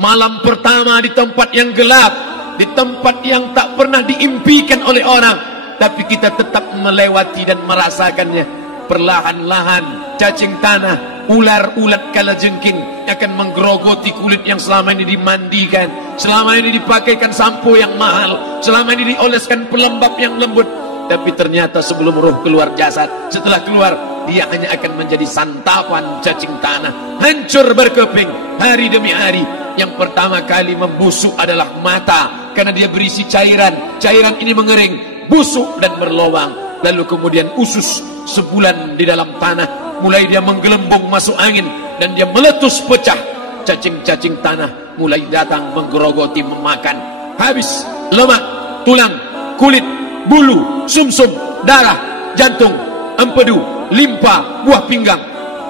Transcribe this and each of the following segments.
Malam pertama di tempat yang gelap, di tempat yang tak pernah diimpikan oleh orang, tapi kita tetap melewati dan merasakannya. Perlahan-lahan cacing tanah, ular-ulat kalajengking akan menggerogoti kulit yang selama ini dimandikan, selama ini dipakaikan sampo yang mahal, selama ini dioleskan pelembab yang lembut. Tapi ternyata sebelum roh keluar jasad, setelah keluar, dia hanya akan menjadi santapan cacing tanah, hancur berkeping hari demi hari. Yang pertama kali membusuk adalah mata, karena dia berisi cairan. Cairan ini mengering, busuk dan berlubang. Lalu kemudian usus sebulan di dalam tanah, mulai dia menggelembung masuk angin dan dia meletus pecah. Cacing-cacing tanah mulai datang menggerogoti, memakan. Habis lemak, tulang, kulit, bulu, sumsum, darah, jantung, empedu, limpa, buah pinggang.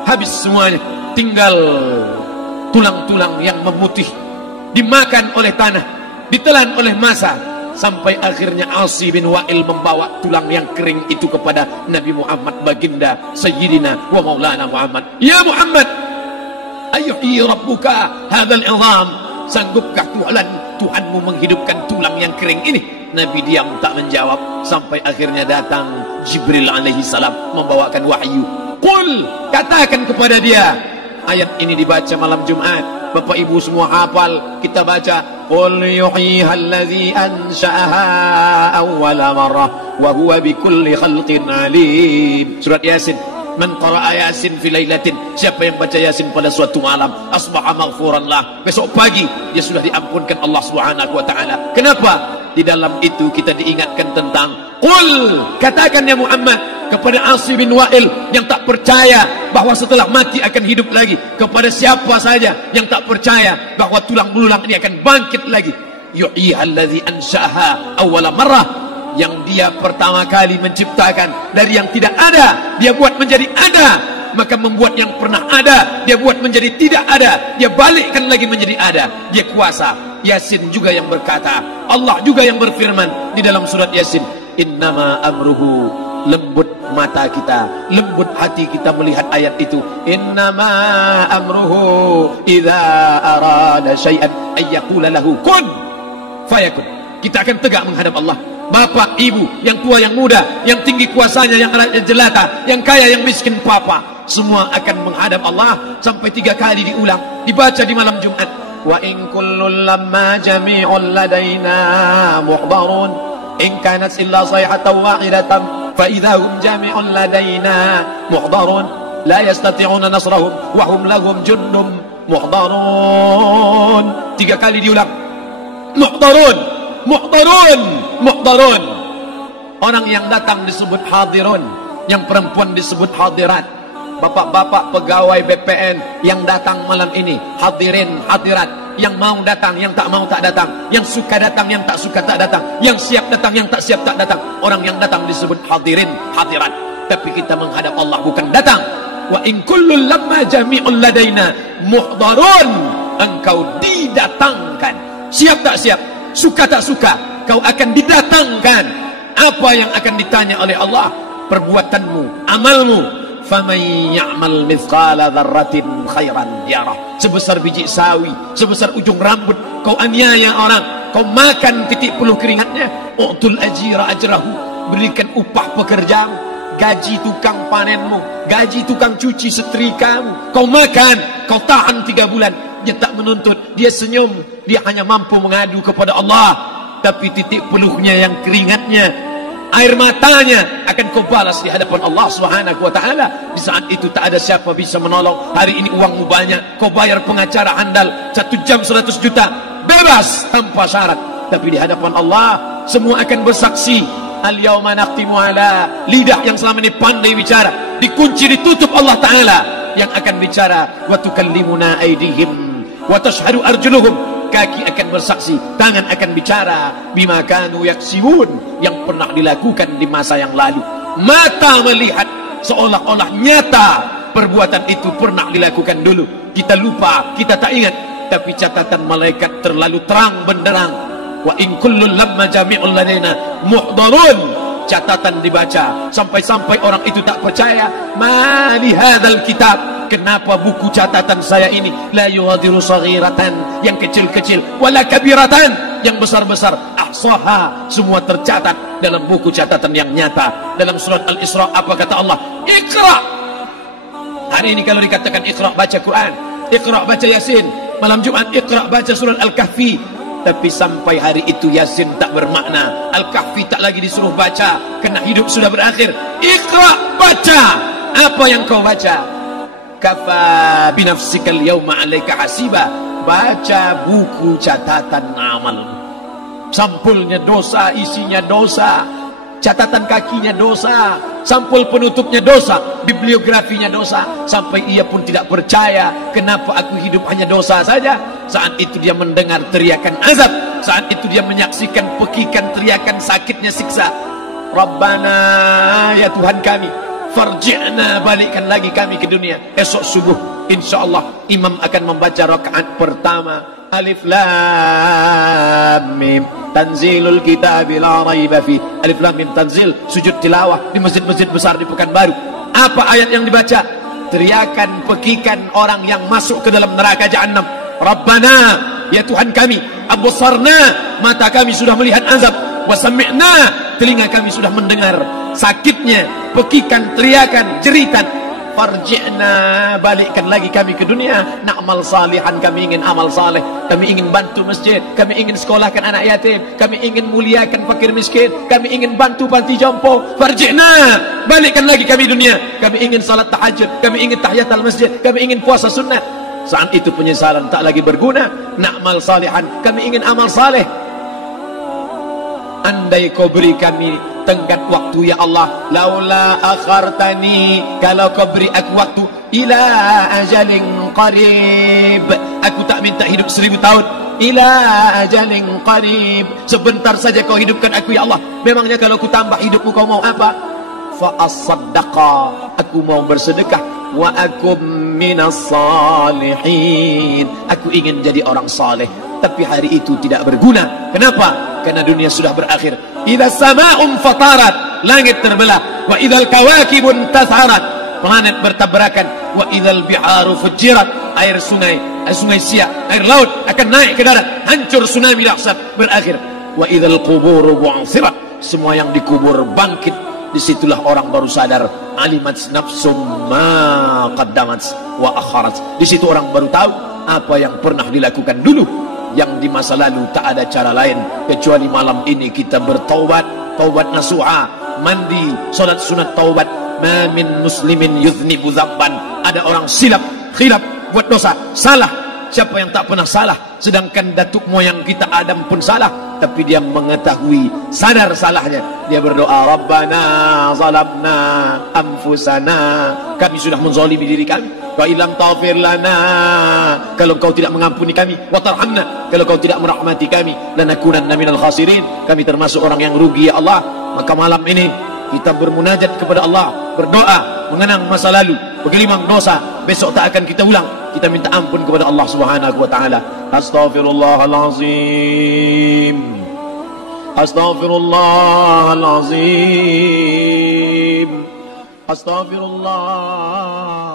Habis semuanya, tinggal tulang-tulang yang memutih, dimakan oleh tanah, ditelan oleh massa. Sampai akhirnya Asi bin Wa'il membawa tulang yang kering itu kepada Nabi Muhammad, baginda Sayyidina wa Maulana Muhammad. Ya Muhammad, ayyuhi rabbuka hadzal izam, sanggupkah Tuhanmu menghidupkan tulang yang kering ini? Nabi diam tak menjawab, sampai akhirnya datang Jibril alaihi salam membawakan wahyu. Qul, katakan kepada dia. Ayat ini dibaca malam Jumat. Bapak Ibu semua hafal, kita baca. Qul yuhyiha allazi ansha'aha awwala marrah wa huwa bikulli khalqin alim. Surat Yasin. Man qara'a Yasin fi lailatin, siapa yang baca Yasin pada suatu malam, asbaha maghfuran lah, besok pagi dia sudah diampunkan Allah Subhanahu wa taala. Kenapa? Di dalam itu kita diingatkan tentang qul, katakan ya Muhammad kepada Asi bin Wa'il yang tak percaya bahwa setelah mati akan hidup lagi, kepada siapa saja yang tak percaya bahwa tulang belulang ini akan bangkit lagi. Yuhyiha allazi ansha'aha awwala marrah, yang dia pertama kali menciptakan dari yang tidak ada, dia buat menjadi ada. Maka membuat yang pernah ada, dia buat menjadi tidak ada, dia balikkan lagi menjadi ada. Dia kuasa. Yasin juga yang berkata, Allah juga yang berfirman di dalam surat Yasin, innama amruhu, lembut mata kita, lembut hati kita melihat ayat itu. Innama amruhu idza arada syai'an ayyaqula lahu kun fayakun. Kita akan tegak menghadap Allah. Bapak, ibu, yang tua, yang muda, yang tinggi kuasanya, yang jelata, yang kaya, yang miskin, papa, semua akan menghadap Allah. Sampai 3 kali diulang, dibaca di malam Jumat. Wa in kullun lamma jami'un ladaina muhdarun in kanat illa sayhatan wahidatan fa idahum jami'un ladaina muhdarun la yastati'una nasrahum wa hum lahum jundum muhdarun. 3 kali diulang. Muhdarun, muhdarun, muhdarun. Orang yang datang disebut hadirun, yang perempuan disebut hadirat. Bapak-bapak pegawai BPN yang datang malam ini, hadirin, hadirat. Yang mau datang, yang tak mau tak datang. Yang suka datang, yang tak suka tak datang. Yang siap datang, yang tak siap tak datang. Orang yang datang disebut hadirin, hadirat. Tapi kita menghadap Allah bukan datang. Wa in kullun lamma jami'un ladaina muhdarun. Engkau didatangkan. Siap tak siap, suka tak suka, kau akan didatangkan. Apa yang akan ditanya oleh Allah? Perbuatanmu, amalmu. Faman ya'mal mithqala dzarratin khairan yarah. Sebesar biji sawi, sebesar ujung rambut, kau aniaya orang, kau makan titik peluh keringatnya. U'tul ajira ajrahu, berikan upah pekerjamu, gaji tukang panenmu, gaji tukang cuci setrikamu. Kau makan, kau tahan 3 bulan. Dia tak menuntut, dia senyum, dia hanya mampu mengadu kepada Allah. Tapi titik peluhnya yang keringatnya, air matanya akan kau balas di hadapan Allah Subhanahu wa taala. Di saat itu tak ada siapa bisa menolong. Hari ini uangmu banyak, kau bayar pengacara andal 1 jam 100 juta, bebas tanpa syarat. Tapi di hadapan Allah semua akan bersaksi. Al-yauma naqtimu ala, lidah yang selama ini pandai bicara dikunci, ditutup Allah taala yang akan bicara. Wa tukallimuna aydihim wa tashhadu arjuluhum, kaki akan bersaksi, tangan akan bicara. Bima kanu yaksibun, yang pernah dilakukan di masa yang lalu. Mata melihat seolah-olah nyata perbuatan itu pernah dilakukan dulu. Kita lupa, kita tak ingat. Tapi catatan malaikat terlalu terang benderang. Wa in kullun lamma jami'un ladaina muhdarun. Catatan dibaca sampai-sampai orang itu tak percaya. Ma li hadzal kitab, kenapa buku catatan saya ini la yughadiru saghiratan, yang kecil-kecil, wala kabiratan, yang besar-besar, ahsaha, semua tercatat dalam buku catatan yang nyata. Dalam surat Al-Isra apa kata Allah? Iqra. Hari ini kalau dikatakan Iqra baca Quran, Iqra baca Yasin, malam Jumat Iqra baca surat Al-Kahfi, tapi sampai hari itu Yasin tak bermakna, Al-Kahfi tak lagi disuruh baca, kena hidup sudah berakhir. Iqra, baca. Apa yang kau baca? Kafa binafsikal yawma alaika hasiba. Baca buku catatan amal. Sampulnya dosa, isinya dosa, catatan kakinya dosa, sampul penutupnya dosa, bibliografinya dosa. Sampai ia pun tidak percaya, kenapa aku hidup hanya dosa saja. Saat itu dia mendengar teriakan azab, saat itu dia menyaksikan pekikan teriakan sakitnya siksa. Rabbana, ya Tuhan kami, farji'na, balikkan lagi kami ke dunia. Esok subuh insyaallah imam akan membaca rakaat pertama, Alif Lam Mim, tanzilul kitabi la raiba fi. Alif Lam Mim tanzil, sujud tilawah di masjid-masjid besar di Pekanbaru. Apa ayat yang dibaca? Teriakan pekikan orang yang masuk ke dalam neraka jahanam. Rabbana, ya Tuhan kami, absarna, mata kami sudah melihat azab, wa sami'na, telinga kami sudah mendengar sakitnya pekikan teriakan jeritan. Farji'na, balikkan lagi kami ke dunia, na'mal salihan, kami ingin amal saleh, kami ingin bantu masjid, kami ingin sekolahkan anak yatim, kami ingin muliakan fakir miskin, kami ingin bantu panti jompo. Farji'na, balikkan lagi kami dunia, kami ingin salat tahajud, kami ingin tahiyatul masjid, kami ingin puasa sunnah. Saat itu penyesalan tak lagi berguna. Na'mal salihan, kami ingin amal saleh. Andai kau beri kami tenggat waktu ya Allah, laula akhartani, kalau kau beri aku waktu, ila ajalin qarib, aku tak minta hidup 1000 tahun, ila ajalin qarib, sebentar saja kau hidupkan aku ya Allah. Memangnya kalau ku tambah hidupmu kau mau apa? Fa as-saddaqa, aku mau bersedekah, wa akum minas salihin, aku ingin jadi orang saleh. Tapi hari itu tidak berguna. Kenapa? Karena dunia sudah berakhir. Idza sama'un fatarat, langit terbelah. Wa idzal kawakibun tatharat, planet bertabrakan. Wa idzal biharu fujirat, air sungai siak, air laut akan naik ke darat, hancur tsunami dahsyat berakhir. Wa idzal quburu bu'thirat, semua yang dikubur bangkit. Disitulah orang baru sadar, alimat nafsum ma qaddamat wa akharat. Di situ orang baru tahu apa yang pernah dilakukan dulu, yang di masa lalu tak ada cara lain kecuali malam ini kita bertaubat, taubat nasuha, mandi, salat sunat taubat. Ma min muslimin yuznibu dzamban, ada orang silap, khilaf, buat dosa, salah. Siapa yang tak pernah salah? Sedangkan datuk moyang kita Adam pun salah, tapi dia mengetahui, sadar salahnya. Dia berdoa, Rabbana zalamna anfusana, kami sudah menzalimi diri kami. Wa illam taghfir lana, kalau kau tidak mengampuni kami, wa tarhamna, kalau kau tidak merahmati kami, lanakunanna minal khasirin, kami termasuk orang yang rugi ya Allah. Maka malam ini kita bermunajat kepada Allah, berdoa, mengenang masa lalu, bergelimang dosa, besok tak akan kita ulang. Kita minta ampun kepada Allah Subhanahu wa taala. Astaghfirullahalazim, astaghfirullahalazim, astaghfirullah.